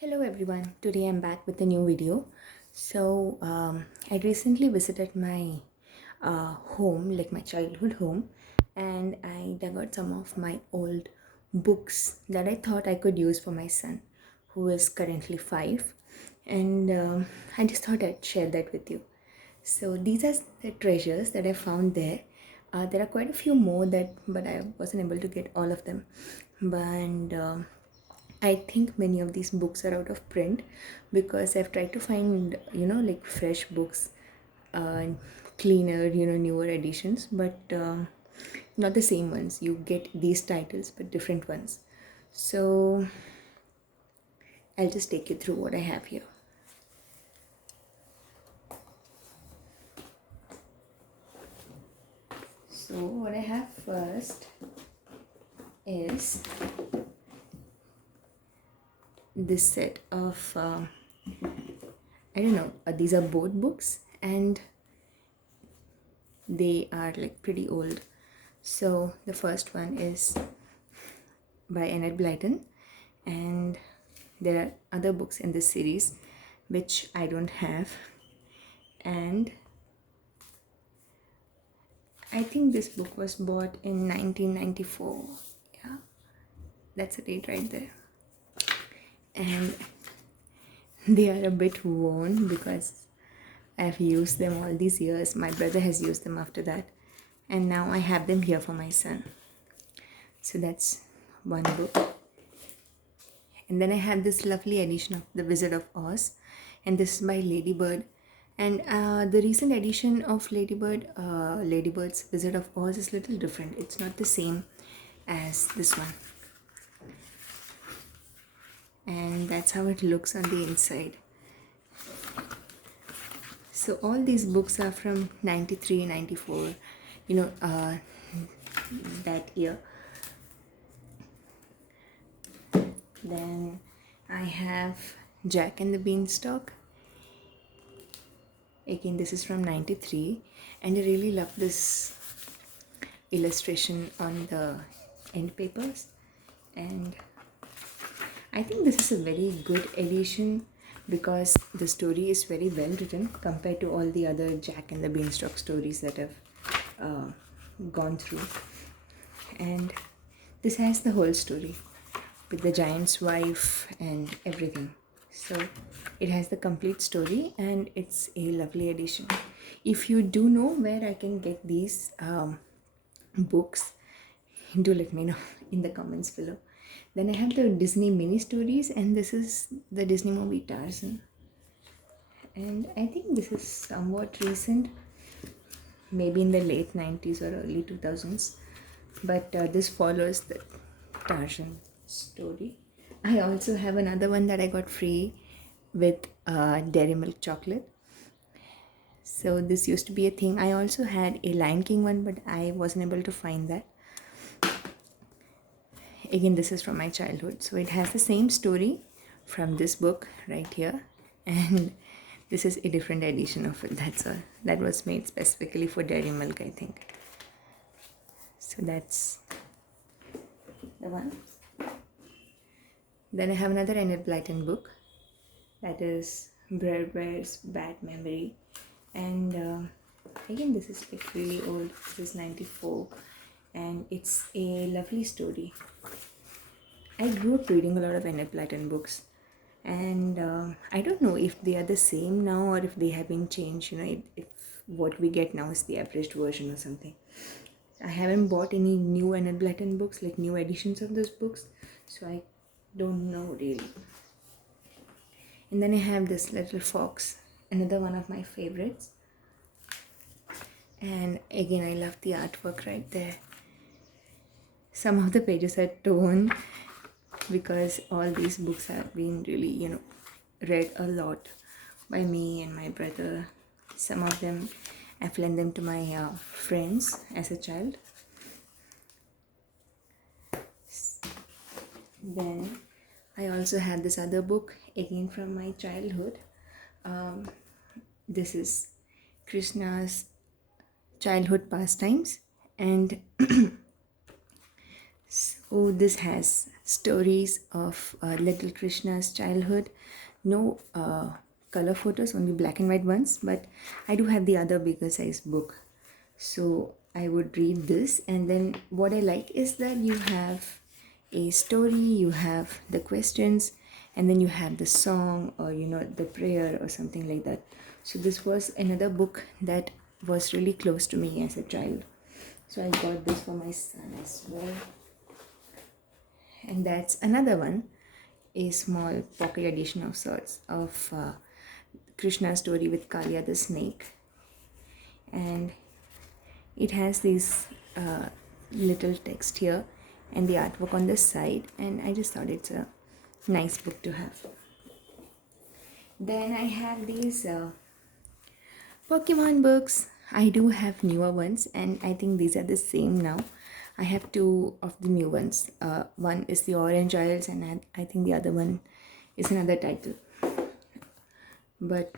Hello everyone, today I'm back with a new video. I recently visited my home, like my childhood home, and I dug out some of my old books that I thought I could use for my son, who is currently 5, and I just thought I'd share that with you. So these are the treasures that I found there. There are quite a few more but I wasn't able to get all of them. But I think many of these books are out of print because I've tried to find, like fresh books, uh, cleaner, newer editions, but not the same ones. You get these titles, but different ones. So I'll just take you through what I have here. So what I have first is this set of I don't know, these are board books and they are like pretty old. So the first one is by Annette Blyton, and there are other books in this series which I don't have, and I think this book was bought in 1994. Yeah, that's a date right there. And they are a bit worn because I've used them all these years. My brother has used them after that, and now I have them here for my son. So that's one book. And then I have this lovely edition of The Wizard of Oz, and this is by Ladybird. And the recent edition of Ladybird's Wizard of Oz is a little different. It's not the same as this one. And that's how it looks on the inside. So all these books are from 93, 94, that year. Then I have Jack and the Beanstalk. Again, this is from 93, and I really love this illustration on the end papers, and I think this is a very good edition because the story is very well written compared to all the other Jack and the Beanstalk stories that I've gone through. And this has the whole story with the giant's wife and everything. So it has the complete story and it's a lovely edition. If you do know where I can get these books, do let me know in the comments below. Then I have the Disney mini stories, and this is the Disney movie Tarzan. And I think this is somewhat recent, maybe in the late 90s or early 2000s. But this follows the Tarzan story. I also have another one that I got free with dairy milk chocolate. So this used to be a thing. I also had a Lion King one, but I wasn't able to find that. Again, this is from my childhood. So it has the same story from this book right here. And this is a different edition of it. That's all. That was made specifically for dairy milk, I think. So that's the one. Then I have another Annette Blyton book. That is Brer Bear's Bad Memory. And again, this is like really old. This is 94. And it's a lovely story. I grew up reading a lot of Annette Blyton books, and I don't know if they are the same now or if they have been changed. If what we get now is the abridged version or something. I haven't bought any new Annette Blyton books, like new editions of those books, so I don't know really. And then I have this Little Fox, another one of my favorites. And again, I love the artwork right there. Some of the pages are torn because all these books have been really, read a lot by me and my brother. Some of them, I've lent them to my friends as a child. Then I also have this other book, again from my childhood. This is Krishna's childhood pastimes, and so this has stories of little Krishna's childhood. No color photos, only black and white ones, but I do have the other bigger size book. So I would read this, and then what I like is that you have a story, you have the questions, and then you have the song, or the prayer or something like that. So this was another book that was really close to me as a child. So I got this for my son as well. And that's another one, a small pocket edition of sorts of Krishna's story with Kalia the snake. And it has this little text here and the artwork on the side, and I just thought it's a nice book to have. Then I have these Pokemon books. I do have newer ones, and I think these are the same now. I have two of the new ones. One is the Orange Isles, and I think the other one is another title. But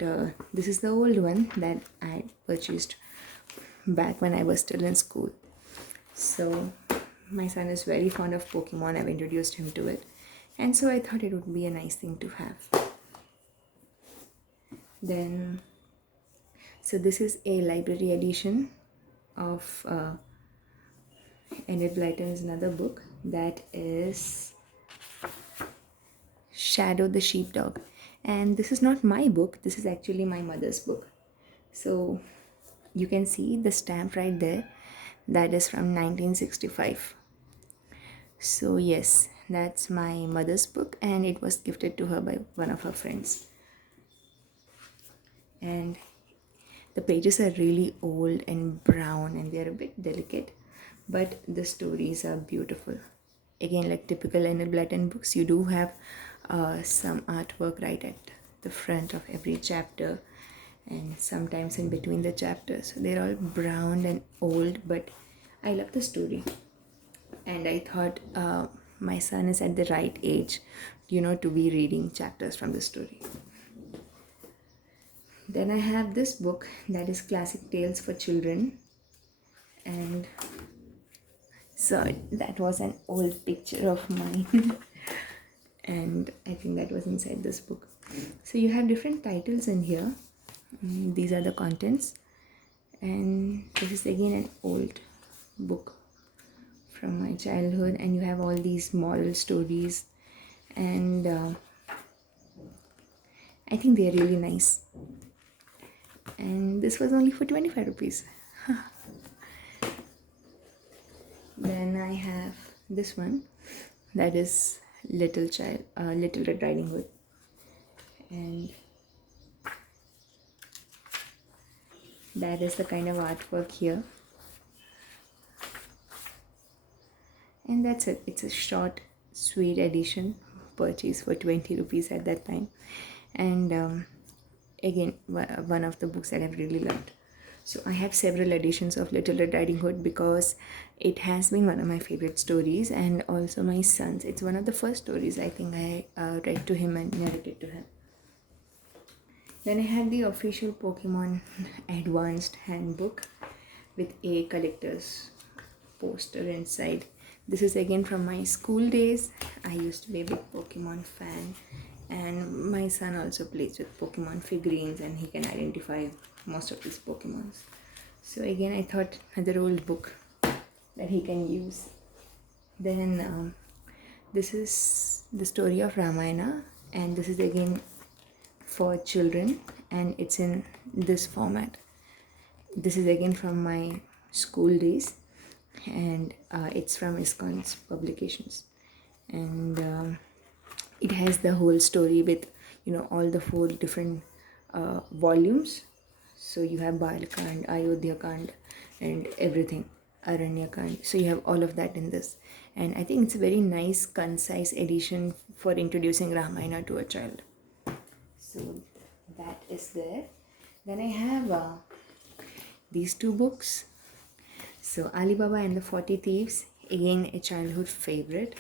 this is the old one that I purchased back when I was still in school. So my son is very fond of Pokemon. I've introduced him to it, and so I thought it would be a nice thing to have. Then, so this is a library edition of Enid Blyton's another book, that is Shadow the Sheepdog. And this is not my book, this is actually my mother's book. So you can see the stamp right there, that is from 1965. So yes, that's my mother's book, and it was gifted to her by one of her friends. And the pages are really old and brown, and they're a bit delicate, but the stories are beautiful. Again, like typical Enid Blyton books, you do have some artwork right at the front of every chapter, and sometimes in between the chapters. So they're all brown and old, but I love the story, and I thought my son is at the right age, to be reading chapters from the story. Then I have this book, that is Classic Tales for Children, and so that was an old picture of mine and I think that was inside this book. So you have different titles in here. These are the contents, and this is again an old book from my childhood, and you have all these moral stories, and I think they are really nice. And this was only for 25 rupees. Then I have this one, that is Little Red Riding Hood, and that is the kind of artwork here. And that's it. It's a short, sweet edition, purchased for 20 rupees at that time. And again, one of the books that I've really loved. So I have several editions of Little Red Riding Hood because it has been one of my favorite stories, and also my son's. It's one of the first stories I think I read to him and narrated to him. Then I have the official Pokemon Advanced Handbook with a collector's poster inside. This is again from my school days. I used to be a big Pokemon fan, and my son also plays with Pokemon figurines, and he can identify most of these Pokemons. So again, I thought another old book that he can use. Then this is the story of Ramayana, and this is again for children, and it's in this format. This is again from my school days, and it's from ISKCON's publications, and it has the whole story with all the 4 different volumes. So you have Balkand, Ayodhya Kand, and everything, Aranya Kand. So you have all of that in this, and I think it's a very nice, concise edition for introducing Ramayana to a child. So that is there. Then I have these 2 books. So Alibaba and the 40 Thieves, again a childhood favorite.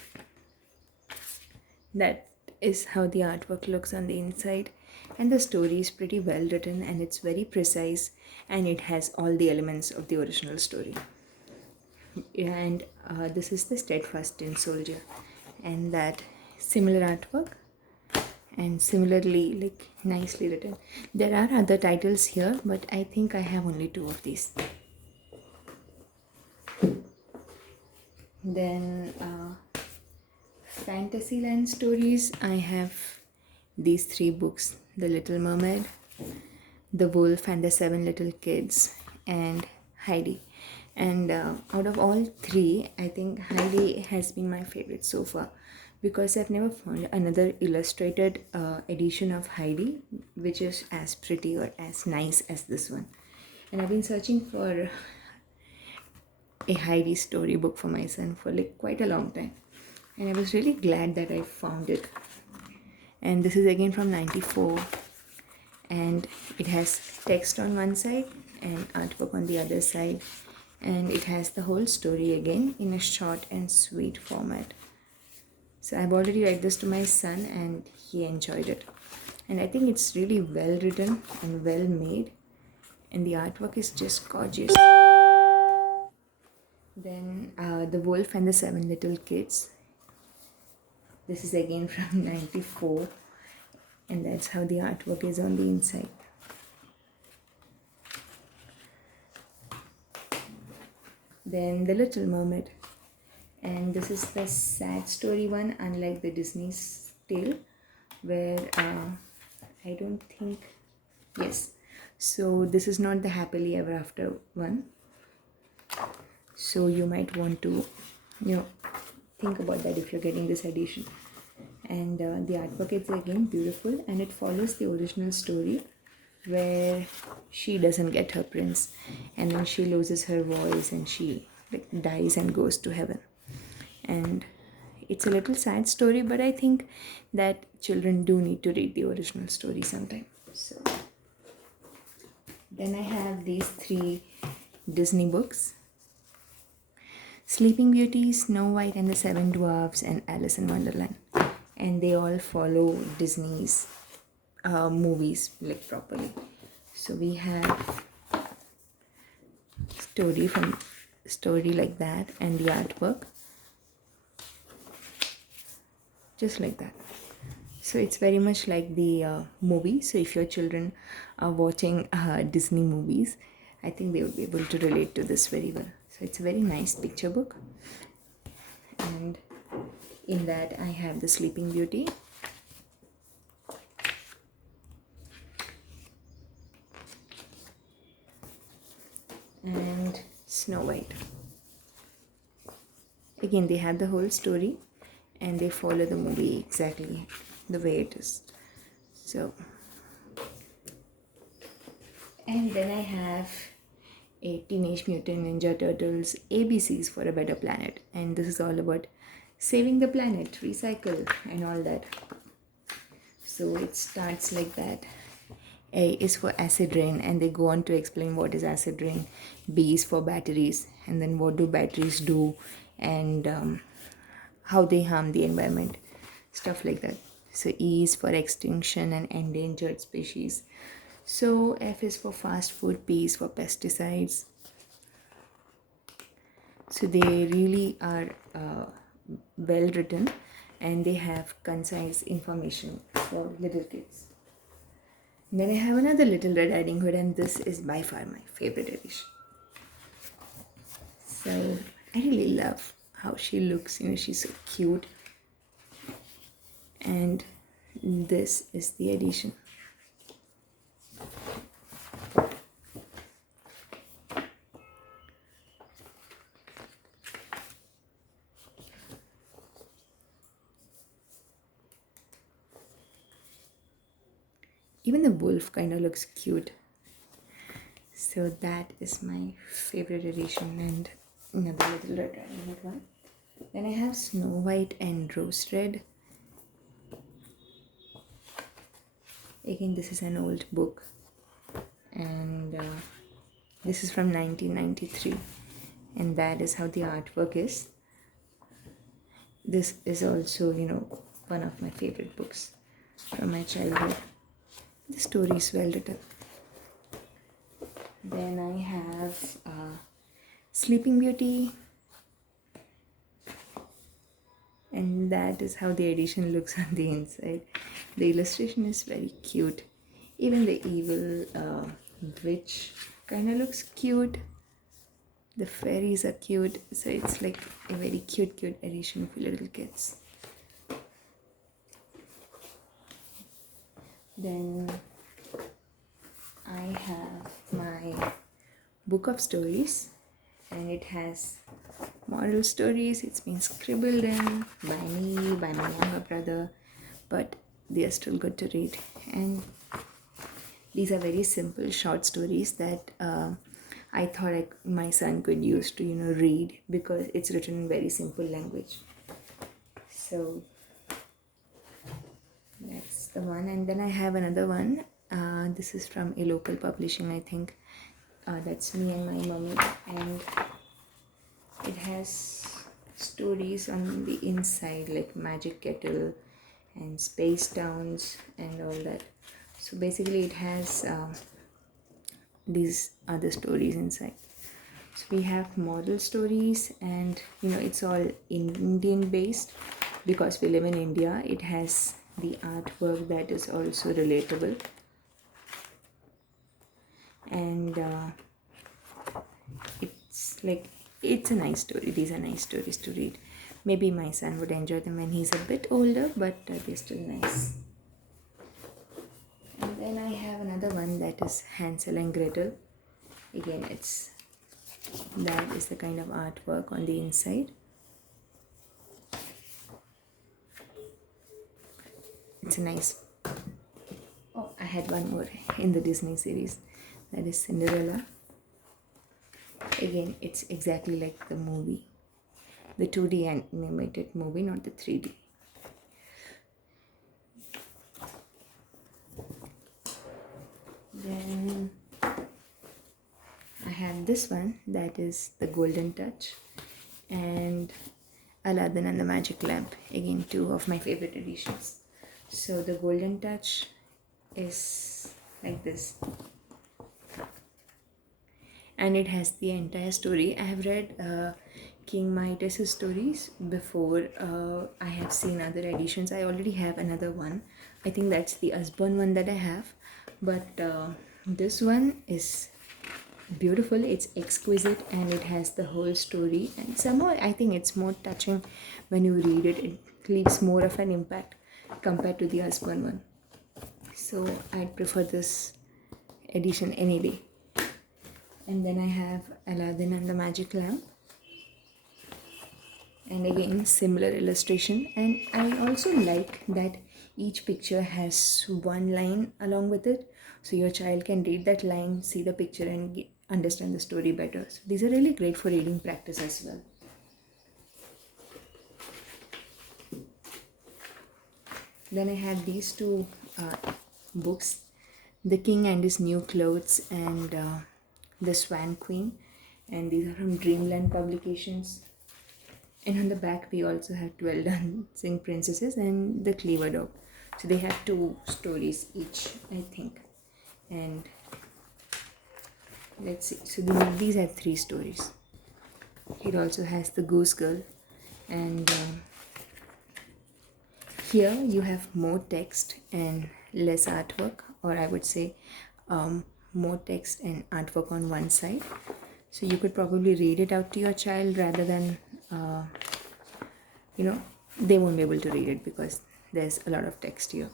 That is how the artwork looks on the inside, and the story is pretty well written, and it's very precise, and it has all the elements of the original story. And this is the Steadfast Tin Soldier, and that similar artwork and similarly like nicely written. There are other titles here, but I think I have only 2 of these. Then Fantasyland stories, I have these 3 books: The Little Mermaid, The Wolf and the 7 Little Kids, and Heidi. And out of all 3, I think Heidi has been my favorite so far, because I've never found another illustrated edition of Heidi which is as pretty or as nice as this one. And I've been searching for a Heidi storybook for my son for like quite a long time, and I was really glad that I found it. And this is again from 94, and it has text on one side and artwork on the other side, and it has the whole story again in a short and sweet format. So I've already read this to my son and he enjoyed it, and I think it's really well written and well made, and the artwork is just gorgeous. Then The Wolf and the 7 Little Kids. This is again from 94, and that's how the artwork is on the inside. Then The Little Mermaid, and this is the sad story one, unlike the Disney's tale, where I don't think, yes, so this is not the happily ever after one. So you might want to, think about that if you're getting this edition. And the artwork is again beautiful, and it follows the original story where she doesn't get her prince, and then she loses her voice and she dies and goes to heaven. And it's a little sad story, but I think that children do need to read the original story sometime. So then I have these 3 Disney books: Sleeping Beauty, Snow White and the 7 Dwarfs, and Alice in Wonderland. And they all follow Disney's movies like properly. So we have story like that, and the artwork just like that. So it's very much like the movie. So if your children are watching Disney movies, I think they would be able to relate to this very well. So it's a very nice picture book, and in that I have the Sleeping Beauty, and Snow White. Again, they have the whole story and they follow the movie exactly the way it is. So, and then I have a Teenage Mutant Ninja Turtles ABCs for a Better Planet, and this is all about saving the planet, recycle and all that. So it starts like that. A is for acid rain, and they go on to explain what is acid rain. B is for batteries, and then what do batteries do, and how they harm the environment, stuff like that. So E is for extinction and endangered species. So F is for fast food, P is for pesticides. So they really are well written, and they have concise information for little kids. Then I have another Little Red Riding Hood, and this is by far my favorite edition. So I really love how she looks, she's so cute. And this is the edition. Even the wolf kind of looks cute. So that is my favorite edition, and another Little Red Riding Hood one. Then I have Snow White and Rose Red. Again, this is an old book, and this is from 1993, and that is how the artwork is. This is also, one of my favorite books from my childhood. The story is well written. Then I have Sleeping Beauty, And that is how the edition looks on the inside. The illustration is very cute. Even the evil witch kind of looks cute. The fairies are cute, so it's like a very cute edition for little kids. Then I have my book of stories, and it has moral stories. It's been scribbled in by me, by my younger brother, but they are still good to read. And these are very simple short stories that I thought my son could use to read, because it's written in very simple language. So that's the one. And then I have another one. This is from a local publishing, I think. That's me and my mommy, and it has stories on the inside, like Magic Kettle and Space Towns and all that. So basically it has these other stories inside. So we have moral stories, and it's all Indian based, because we live in India. It has the artwork that is also relatable, and it's a nice story. These are nice stories to read. Maybe my son would enjoy them when he's a bit older, but they're still nice. And then I have another one that is Hansel and Gretel. Again, that is the kind of artwork on the inside. It's a nice. Oh, I had one more in the Disney series. That is Cinderella. Again, it's exactly like the movie, the 2D animated movie, not the 3D. Then I have this one, that is The Golden Touch, and Aladdin and the Magic Lamp. Again, two of my favorite editions. So The Golden Touch is like this, and it has the entire story. I have read King Midas' stories before. I have seen other editions. I already have another one. I think that's the Usborne one that I have, but this one is beautiful. It's exquisite, and it has the whole story, and somehow I think it's more touching when you read it. It leaves more of an impact compared to the Usborne one. So I'd prefer this edition any day. And then I have Aladdin and the Magic Lamp, and again similar illustration. And I also like that each picture has one line along with it, so your child can read that line, see the picture, and understand the story better. So these are really great for reading practice as well. Then I have these two books, The King and His New Clothes and The Swan Queen, and these are from Dreamland Publications. And on the back we also have 12 Dancing Princesses and The Clever Dog. So they have two stories each, I think. And let's see, so these are 3 stories. It also has The Goose Girl, and here you have more text and less artwork, or I would say more text and artwork on one side. So you could probably read it out to your child rather than, they won't be able to read it because there's a lot of text here.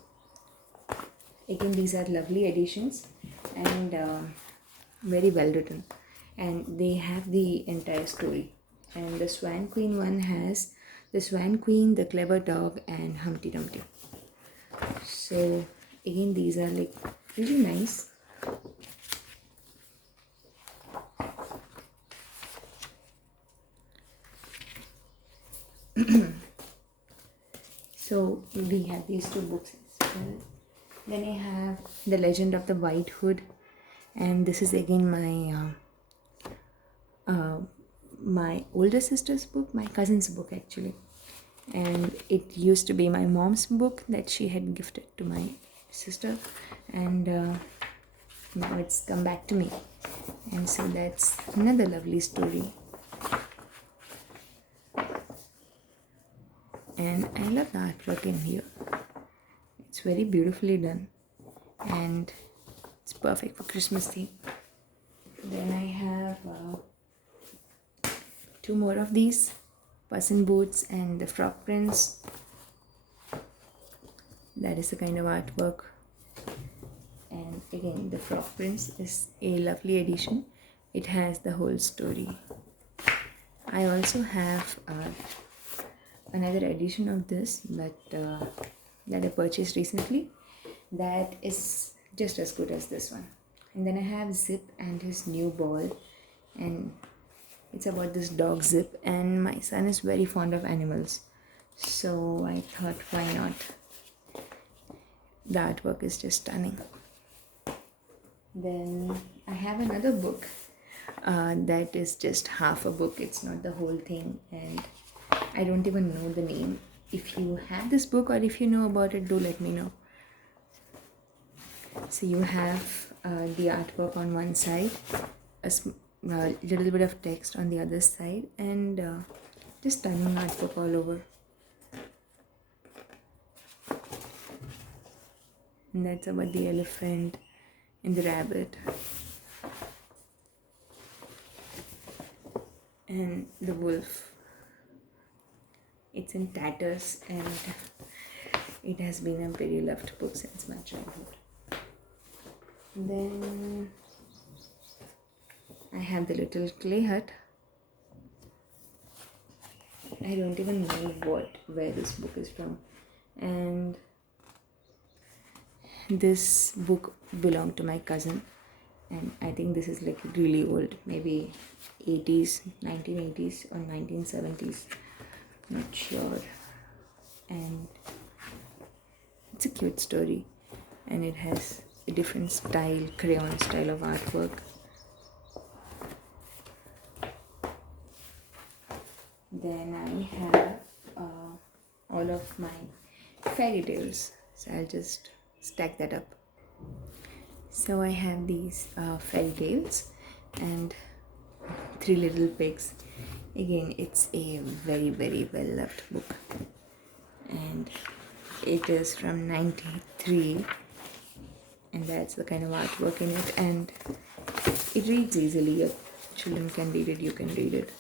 Again, these are lovely editions and very well written, and they have the entire story. And the Swan Queen one has the Swan Queen, the Clever Dog, and Humpty Dumpty. So again, these are like really nice. So we have these 2 books as well. Then I have The Legend of the White Hood, and this is again my older sister's book, my cousin's book actually, and it used to be my mom's book that she had gifted to my sister, and now it's come back to me. And so that's another lovely story. and I love the artwork in here. It's very beautifully done and it's perfect for Christmas theme. Then I have two more of these, Puss in Boots and the Frog Prince. That is the kind of artwork. And again, the Frog Prince is a lovely edition. It has the whole story. I also have another edition of this, but that I purchased recently. That is just as good as this one. And then I have Zip and his new ball, and it's about this dog Zip, and my son is very fond of animals, so I thought, why not? The artwork is just stunning. Then I have another book that is just half a book. It's not the whole thing, and I don't even know the name. If you have this book or if you know about it, do let me know. So you have the artwork on one side, a little bit of text on the other side, and just stunning artwork all over. And that's about the elephant and the rabbit and the wolf. It's in tatters and it has been a very loved book since my childhood. Then I have the little clay hut. I don't even know where this book is from, and this book belonged to my cousin, and I think this is like really old, maybe 80s, 1980s or 1970s, not sure. And it's a cute story, and it has a different style, crayon style of artwork. Then I have all of my fairy tales, so I'll just stack that up. So I have these fairy tales and Three Little Pigs. Again, it's a very, very well loved book, and it is from 93, and that's the kind of artwork in it, and it reads easily. Your children can read it, you can read it,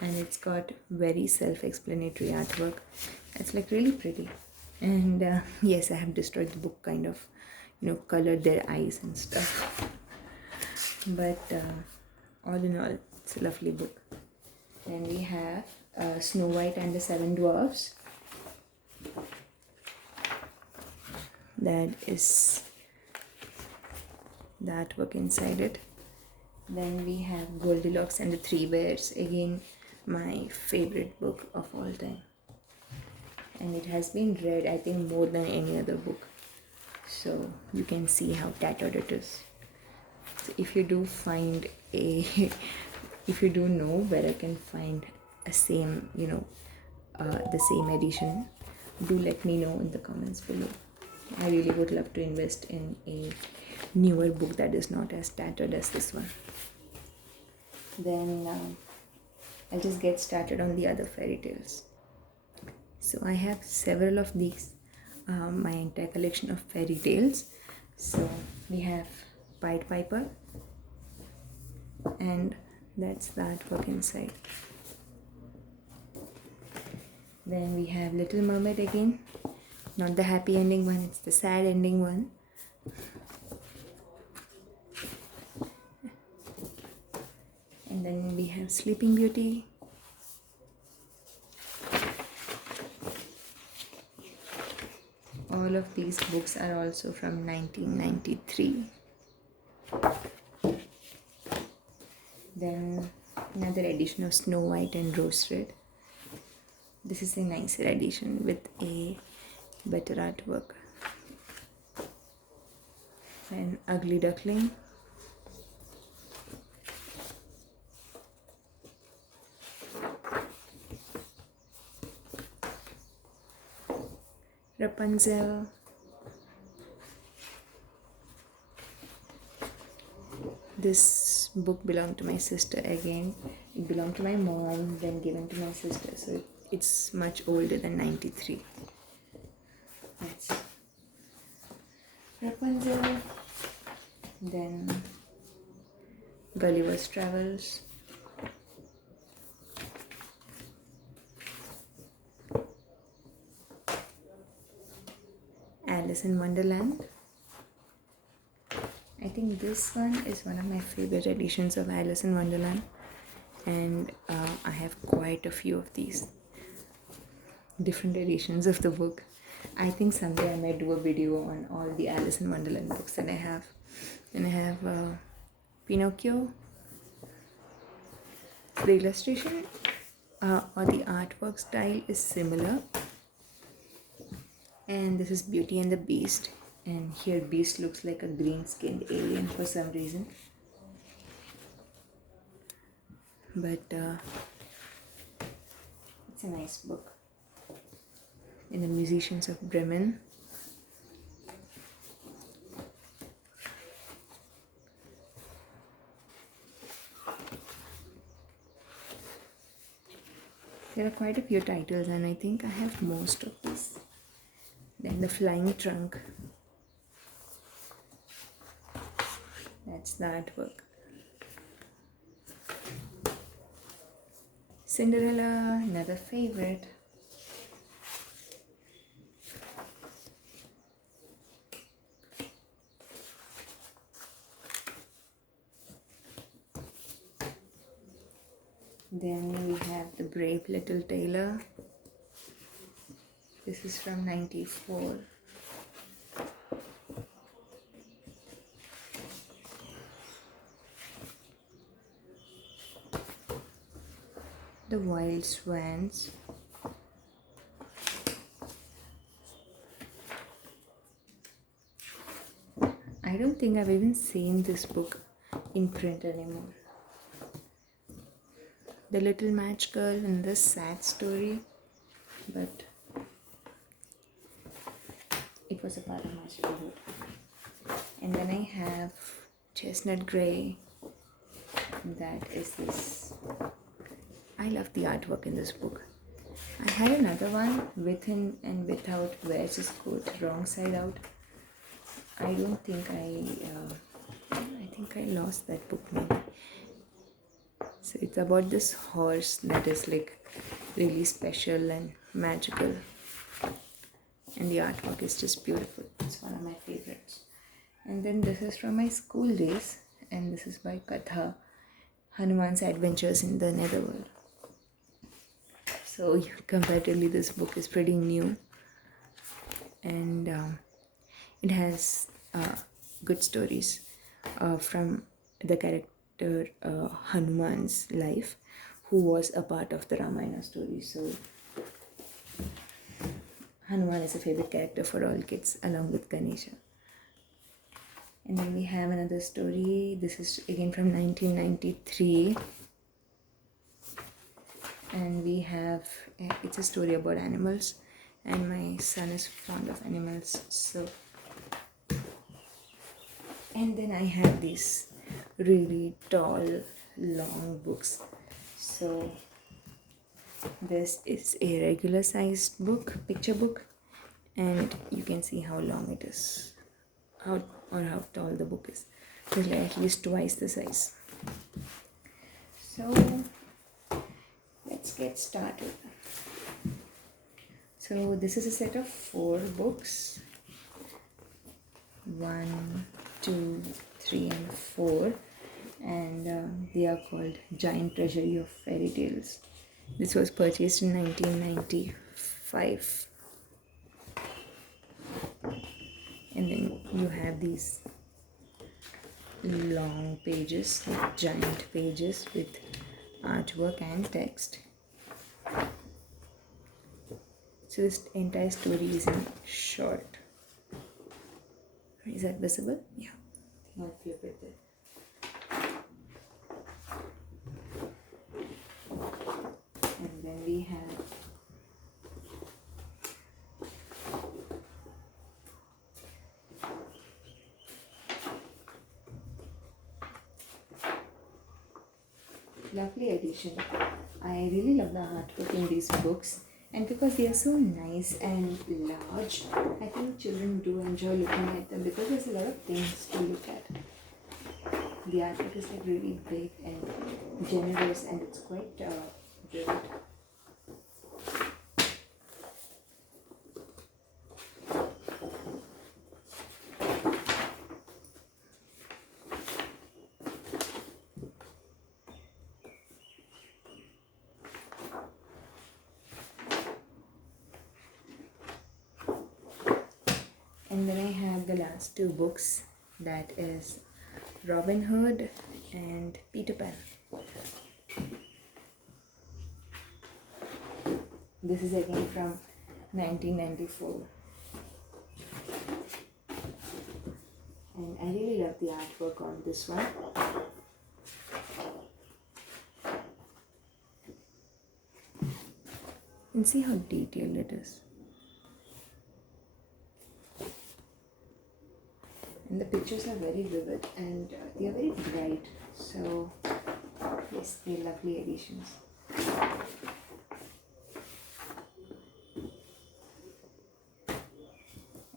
and it's got very self-explanatory artwork. It's like really pretty. And yes, I have destroyed the book, kind of, colored their eyes and stuff, but all in all, it's a lovely book. Then we have Snow White and the Seven Dwarfs. That is the artwork inside it. Then we have Goldilocks and the Three Bears. Again, my favorite book of all time, and it has been read, I think, more than any other book, so you can see how tattered it is. So if you do find if you do know where I can find a same the same edition, do let me know in the comments below. I really would love to invest in a newer book that is not as tattered as this one. Then I'll just get started on the other fairy tales. So I have several of these, my entire collection of fairy tales. So we have Pied Piper, and that's the artwork inside. Then we have Little Mermaid again, not the happy ending one, it's the sad ending one. And then we have Sleeping Beauty. All of these books are also from 1993. Then another edition of Snow White and Rose Red. This is a nicer edition with a better artwork. And Ugly Duckling. Rapunzel. This book belonged to my sister again. It belonged to my mom, then given to my sister. So it's much older than 93. That's Rapunzel. Then Gulliver's Travels. Alice in Wonderland. I think this one is one of my favorite editions of Alice in Wonderland, and I have quite a few of these different editions of the book. I think someday I might do a video on all the Alice in Wonderland books that I have. And I have Pinocchio. The illustration or the artwork style is similar. And this is Beauty and the Beast. And here Beast looks like a green-skinned alien for some reason. But it's a nice book. In the Musicians of Bremen. There are quite a few titles, and I think I have most of these. Then The Flying Trunk. That's the artwork. Cinderella, another favorite. Then we have The Brave Little Tailor. This is from 94. The Wild Swans. I don't think I've even seen this book in print anymore. The Little Match Girl and the Sad Story, but it was a part of my childhood. And then I have Chestnut Grey. That is this. I love the artwork in this book. I had another one, With and Without Wears His Coat Wrong Side Out. I don't think I think I lost that book maybe. So it's about this horse that is like really special and magical. And the artwork is just beautiful. It's one of my favorites. And then this is from my school days. And this is by Katha, Hanuman's Adventures in the Netherworld. So comparatively this book is pretty new. And it has good stories from the character Hanuman's life, who was a part of the Ramayana story. So Hanuman is a favorite character for all kids along with Ganesha. And then we have another story. This is again from 1993. And we have, it's a story about animals. And my son is fond of animals. So, and then I have these really tall, long books. So this is a regular sized book, picture book, and you can see how long it is, how tall the book is. It's like at least twice the size. So let's get started. So this is a set of 4 books. 1, 2, 3 and 4, and they are called Giant Treasury of Fairytales. This was purchased in 1995. And then you have these long pages, like giant pages with artwork and text. So this entire story is in short. Is that visible? Yeah. I'll flip it there. And then we have lovely edition. I really love the artwork in these books, and because they are so nice and large, I think children do enjoy looking at them because there's a lot of things to look at. The artwork is like really big and generous, and it's quite vivid. And then I have the last two books, that is Robin Hood and Peter Pan. This is again from 1994. And I really love the artwork on this one. And see how detailed it is. And the pictures are very vivid and they are very bright. So yes, they're lovely additions.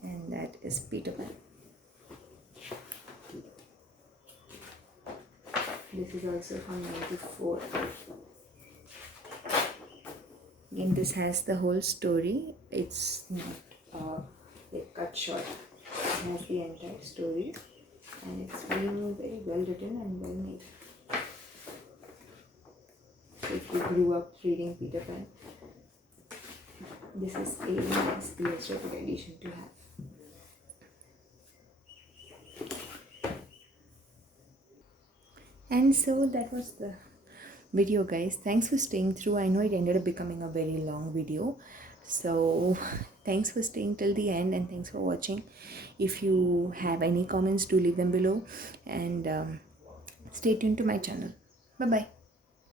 And that is Peter Pan. This is also from 94. Again, this has the whole story. It's not like cut short. It has the entire story, and it's been very well written and well made. So if you grew up reading Peter Pan, this is a nice illustrated edition to have. And so that was the video, guys. Thanks for staying through. I know it ended up becoming a very long video, so thanks for staying till the end, and thanks for watching. If you have any comments, do leave them below, and stay tuned to my channel. Bye bye.